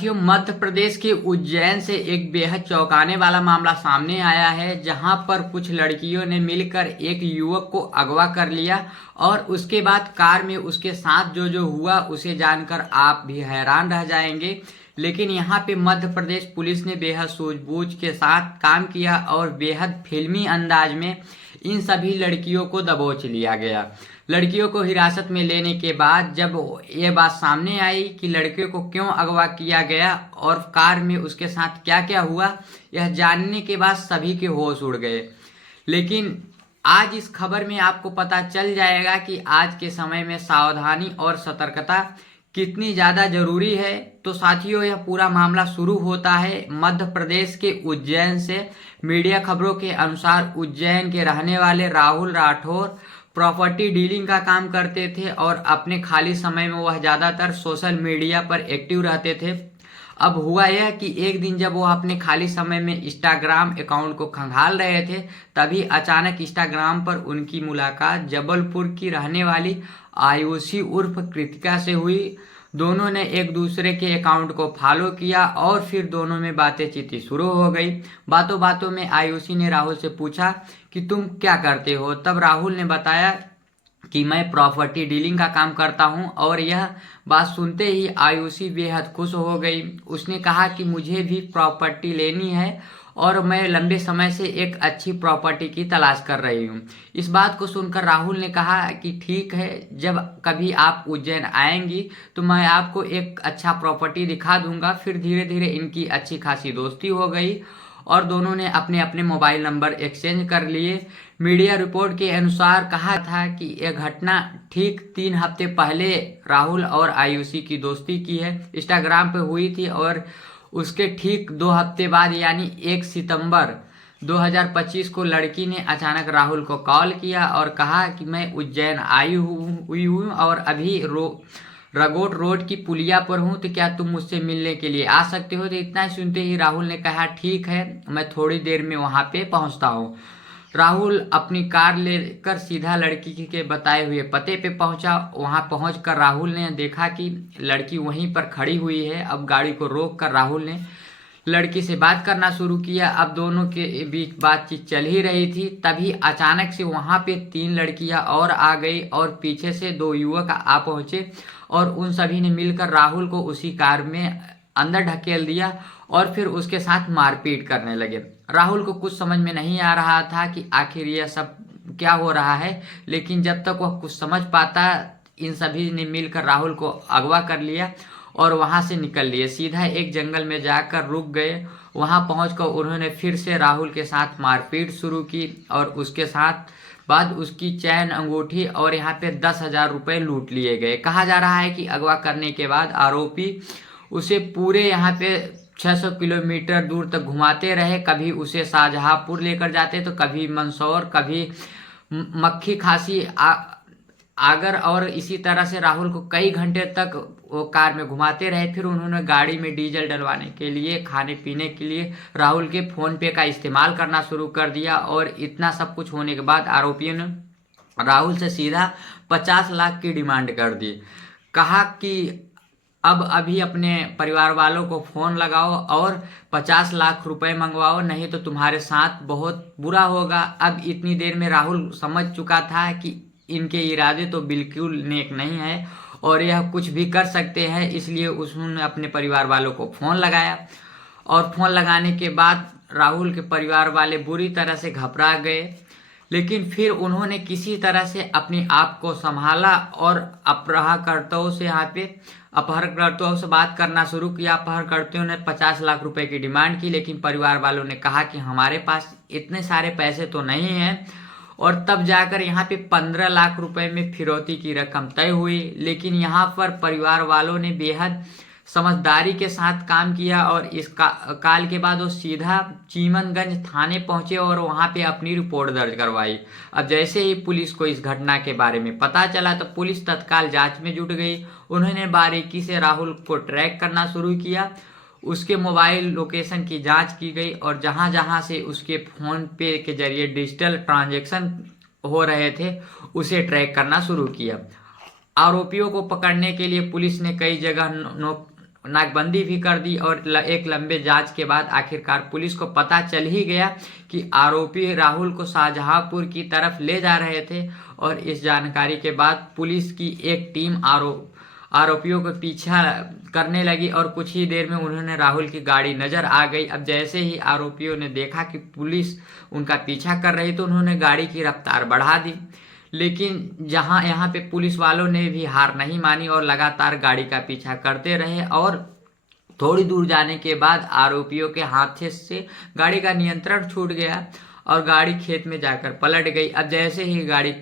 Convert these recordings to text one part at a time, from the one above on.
साथियों, मध्य प्रदेश के उज्जैन से एक बेहद चौंकाने वाला मामला सामने आया है, जहां पर कुछ लड़कियों ने मिलकर एक युवक को अगवा कर लिया और उसके बाद कार में उसके साथ जो जो हुआ उसे जानकर आप भी हैरान रह जाएंगे। लेकिन यहाँ पे मध्य प्रदेश पुलिस ने बेहद सूझबूझ के साथ काम किया और बेहद फिल्मी अंदाज में इन सभी लड़कियों को दबोच लिया गया। लड़कियों को हिरासत में लेने के बाद जब ये बात सामने आई कि लड़कियों को क्यों अगवा किया गया और कार में उसके साथ क्या क्या हुआ, यह जानने के बाद सभी के होश उड़ गए। लेकिन आज इस खबर में आपको पता चल जाएगा कि आज के समय में सावधानी और सतर्कता कितनी ज़्यादा जरूरी है। तो साथियों, यह पूरा मामला शुरू होता है मध्य प्रदेश के उज्जैन से। मीडिया खबरों के अनुसार उज्जैन के रहने वाले राहुल राठौर प्रॉपर्टी डीलिंग का काम करते थे और अपने खाली समय में वह ज़्यादातर सोशल मीडिया पर एक्टिव रहते थे। अब हुआ यह कि एक दिन जब वो अपने खाली समय में इंस्टाग्राम अकाउंट को खंगाल रहे थे, तभी अचानक इंस्टाग्राम पर उनकी मुलाकात जबलपुर की रहने वाली आयुषी उर्फ कृतिका से हुई। दोनों ने एक दूसरे के अकाउंट को फॉलो किया और फिर दोनों में बातें चीती शुरू हो गई। बातों बातों में आयुषी ने राहुल से पूछा कि तुम क्या करते हो। तब राहुल ने बताया कि मैं प्रॉपर्टी डीलिंग का काम करता हूं और यह बात सुनते ही आयुषी बेहद खुश हो गई। उसने कहा कि मुझे भी प्रॉपर्टी लेनी है और मैं लंबे समय से एक अच्छी प्रॉपर्टी की तलाश कर रही हूँ। इस बात को सुनकर राहुल ने कहा कि ठीक है, जब कभी आप उज्जैन आएंगी तो मैं आपको एक अच्छा प्रॉपर्टी दिखा दूंगा। फिर धीरे धीरे इनकी अच्छी खासी दोस्ती हो गई और दोनों ने अपने अपने मोबाइल नंबर एक्सचेंज कर लिए। मीडिया रिपोर्ट के अनुसार कहा था कि यह घटना ठीक 3 हफ्ते पहले राहुल और आयुषी की दोस्ती की है इंस्टाग्राम पे हुई थी और उसके ठीक 2 हफ्ते बाद यानी 1 सितंबर 2025 को लड़की ने अचानक राहुल को कॉल किया और कहा कि मैं उज्जैन हुई हूँ और अभी रगोट रोड की पुलिया पर हूँ, तो क्या तुम मुझसे मिलने के लिए आ सकते हो। तो इतना सुनते ही राहुल ने कहा ठीक है, मैं थोड़ी देर में वहाँ पे पहुँचता हूँ। राहुल अपनी कार लेकर सीधा लड़की के बताए हुए पते पे पहुंचा। वहां पहुंचकर राहुल ने देखा कि लड़की वहीं पर खड़ी हुई है। अब गाड़ी को रोककर राहुल ने लड़की से बात करना शुरू किया। अब दोनों के बीच बातचीत चल ही रही थी, तभी अचानक से वहां पे 3 लड़कियां और आ गई और पीछे से 2 युवक आ पहुंचे और उन सभी ने मिलकर राहुल को उसी कार में अंदर ढकेल दिया और फिर उसके साथ मारपीट करने लगे। राहुल को कुछ समझ में नहीं आ रहा था कि आखिर यह सब क्या हो रहा है, लेकिन जब तक वह कुछ समझ पाता, इन सभी ने मिलकर राहुल को अगवा कर लिया और वहां से निकल लिए। सीधा एक जंगल में जाकर रुक गए। वहां पहुंचकर उन्होंने फिर से राहुल के साथ मारपीट शुरू की और उसके साथ बाद उसकी चैन, अंगूठी और यहाँ पे 10,000 रुपये लूट लिए गए। कहा जा रहा है कि अगवा करने के बाद आरोपी उसे पूरे यहाँ पे 600 किलोमीटर दूर तक घुमाते रहे। कभी उसे शाहजहांपुर लेकर जाते तो कभी मंदसौर, कभी मक्खी खासी आगर और इसी तरह से राहुल को कई घंटे तक वो कार में घुमाते रहे। फिर उन्होंने गाड़ी में डीजल डलवाने के लिए, खाने पीने के लिए राहुल के फोन पे का इस्तेमाल करना शुरू कर दिया और इतना सब कुछ होने के बाद आरोपियों ने राहुल से सीधा 50 लाख की डिमांड कर दी। कहा कि अब अभी अपने परिवार वालों को फोन लगाओ और 50 लाख रुपए मंगवाओ, नहीं तो तुम्हारे साथ बहुत बुरा होगा। अब इतनी देर में राहुल समझ चुका था कि इनके इरादे तो बिल्कुल नेक नहीं है और यह कुछ भी कर सकते हैं, इसलिए उसने अपने परिवार वालों को फोन लगाया और फोन लगाने के बाद राहुल के परिवार वाले बुरी तरह से घबरा गए। लेकिन फिर उन्होंने किसी तरह से अपने आप को संभाला और अपहरणकर्ताओं से बात करना शुरू किया। अपहरणकर्ताओं ने 50 लाख रुपए की डिमांड की, लेकिन परिवार वालों ने कहा कि हमारे पास इतने सारे पैसे तो नहीं हैं और तब जाकर यहाँ पे 15 लाख रुपए में फिरौती की रकम तय हुई। लेकिन यहाँ पर परिवार वालों ने बेहद समझदारी के साथ काम किया और इस काल के बाद वो सीधा चीमनगंज थाने पहुंचे और वहां पे अपनी रिपोर्ट दर्ज करवाई। अब जैसे ही पुलिस को इस घटना के बारे में पता चला तो पुलिस तत्काल जांच में जुट गई। उन्होंने बारीकी से राहुल को ट्रैक करना शुरू किया। उसके मोबाइल लोकेशन की जांच की गई और जहां जहां से उसके फोन पे के जरिए डिजिटल ट्रांजैक्शन हो रहे थे उसे ट्रैक करना शुरू किया। आरोपियों को पकड़ने के लिए पुलिस ने कई जगह नाकबंदी भी कर दी और एक लंबे जांच के बाद आखिरकार पुलिस को पता चल ही गया कि आरोपी राहुल को शाहजहांपुर की तरफ ले जा रहे थे। और इस जानकारी के बाद पुलिस की एक टीम आरोपियों को पीछा करने लगी और कुछ ही देर में उन्होंने राहुल की गाड़ी नजर आ गई। अब जैसे ही आरोपियों ने देखा कि पुलिस उनका पीछा कर रही तो उन्होंने गाड़ी की रफ्तार बढ़ा दी। लेकिन यहाँ पे पुलिस वालों ने भी हार नहीं मानी और लगातार गाड़ी का पीछा करते रहे और थोड़ी दूर जाने के बाद आरोपियों के हाथ से गाड़ी का नियंत्रण छूट गया और गाड़ी खेत में जाकर पलट गई। अब जैसे ही गाड़ी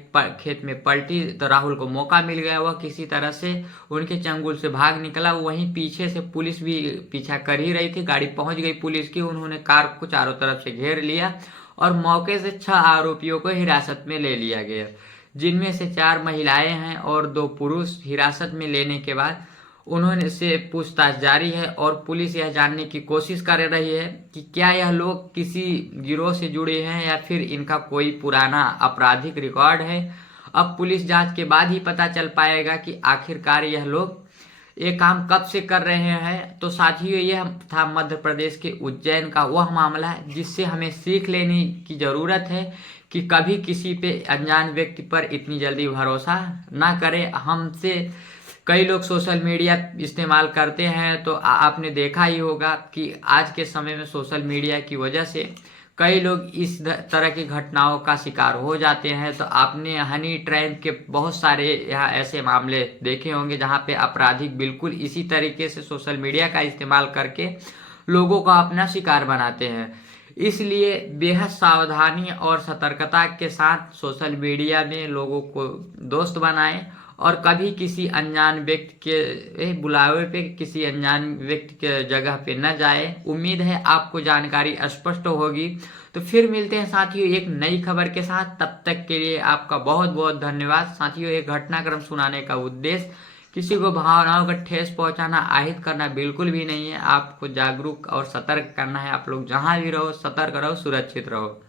खेत में पलटी तो राहुल को मौका मिल गया, वह किसी तरह से उनके चंगुल से भाग निकला। वहीं पीछे से पुलिस भी पीछा कर ही रही थी, गाड़ी पहुंच गई पुलिस की। उन्होंने कार को चारों तरफ से घेर लिया और मौके से 6 आरोपियों को हिरासत में ले लिया गया, जिनमें से 4 महिलाएं हैं और 2 पुरुष। हिरासत में लेने के बाद उन्होंने से पूछताछ जारी है और पुलिस यह जानने की कोशिश कर रही है कि क्या यह लोग किसी गिरोह से जुड़े हैं या फिर इनका कोई पुराना आपराधिक रिकॉर्ड है। अब पुलिस जांच के बाद ही पता चल पाएगा कि आखिरकार यह लोग ये काम कब से कर रहे हैं। तो साथियों, यह था मध्य प्रदेश के उज्जैन का वह मामला जिससे हमें सीख लेने की ज़रूरत है कि कभी किसी पे अनजान व्यक्ति पर इतनी जल्दी भरोसा ना करें। हमसे कई लोग सोशल मीडिया इस्तेमाल करते हैं तो आपने देखा ही होगा कि आज के समय में सोशल मीडिया की वजह से कई लोग इस तरह की घटनाओं का शिकार हो जाते हैं। तो आपने हनी ट्रैप के बहुत सारे यहाँ ऐसे मामले देखे होंगे जहाँ पे अपराधी बिल्कुल इसी तरीके से सोशल मीडिया का इस्तेमाल करके लोगों को अपना शिकार बनाते हैं। इसलिए बेहद सावधानी और सतर्कता के साथ सोशल मीडिया में लोगों को दोस्त बनाएं और कभी किसी अनजान व्यक्ति के बुलावे पे किसी अनजान व्यक्ति के जगह पे न जाए। उम्मीद है आपको जानकारी स्पष्ट होगी। तो फिर मिलते हैं साथियों एक नई खबर के साथ, तब तक के लिए आपका बहुत बहुत धन्यवाद। साथियों, एक घटनाक्रम सुनाने का उद्देश्य किसी को भावनाओं का ठेस पहुंचाना, आहत करना बिल्कुल भी नहीं है। आपको जागरूक और सतर्क करना है। आप लोग जहां भी रहो सतर्क रहो, सुरक्षित रहो।